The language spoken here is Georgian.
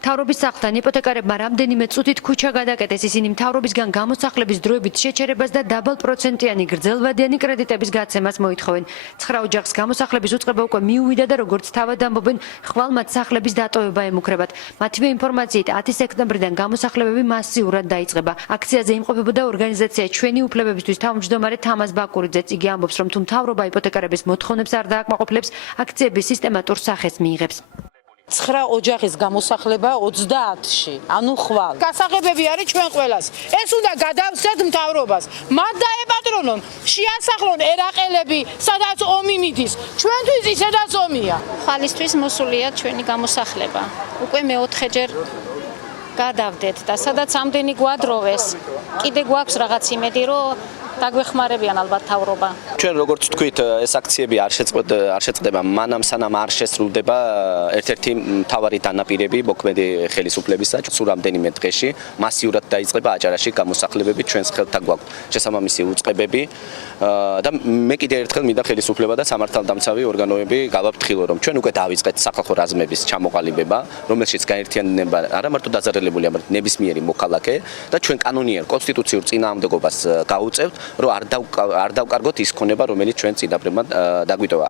მთავრობის სახლთან იპოთეკარებმა რამდენიმე წუთით ქუჩა გადაკეტეს. ისინი მთავრობისგან გამოსახლების დროებით შეჩერებას და დაბალპროცენტიანი გრძელვადიანი კრედიტების გაცემას მოითხოვენ. 9 ოჯახს გამოსახლების უწყება უკვე მიუვიდა და როგორც თავად ამბობენ, ხვალ მათ სახლების დატოვება ემუქრებათ. მათივე ინფორმაციით 10 სექტემბრიდან გამოსახლებები მასიურად დაიწყება. აქციაზე იმყოფებოდა ორგანიზაცია ჩვენი უფლებებისთვის თავმჯდომარე თამაზ ბაკურიძეც. იგი ამბობს, რომ თუ მთავრობა იპოთეკარების მოთხოვნებს არ დააკმაყოფილებს, აქციების სისტემატურ სახეს მიიღებს. 9 ოჯახის გამოსახლება 30-ში, ანუ ხვალ. გასაღებები არის ჩვენ ყველას. ეს უნდა გადავსდათ მთავრობას. მათ დაეპატრონონ, შეასახლონ ერაყელები, სადაც ომი მიდის. ჩვენთვის ისედაც ომია. ხვალისთვის მოსულია ჩვენი გამოსახლება. უკვე მეოთხეჯერ გადავდეთ და სადაც ამდენი გვადროვეს, კიდე გვაქვს რაღაც იმედი, რომ დაგვეხმარებიან ალბათ მთავრობა. ჩვენ როგორც თქვით, ეს აქციები არ შეწყდება მანამ სანამ არ შესრულდება ერთ-ერთი მთავარი დანაპირები მოქმედი ხელისუფლებისა. სულ რამდენიმე დღეში მასიურად დაიწყება აჭარაში გამოსახლებები, ჩვენს ხელთან გვაქვს შესაბამისი უწყებები და მე კიდევ ერთხელ მინდა ხელისუფლება და სამართალდამცავი ორგანოები გავაფრთხილო, რომ ჩვენ უკვე დავიწყეთ სახალხო რაზმების ჩამოყალიბება, რომელშიც გაერთიანდება არა მარტო დაზარალებული, არამედ ნებისმიერი მოქალაქე და ჩვენ კანონიერ კონსტიტუციურ წინააღმდეგობას გავუწევთ, რომ არ დავკარგოთ ის ქონება, რომელიც ჩვენ წინაპრებმა დაგვიტოვა.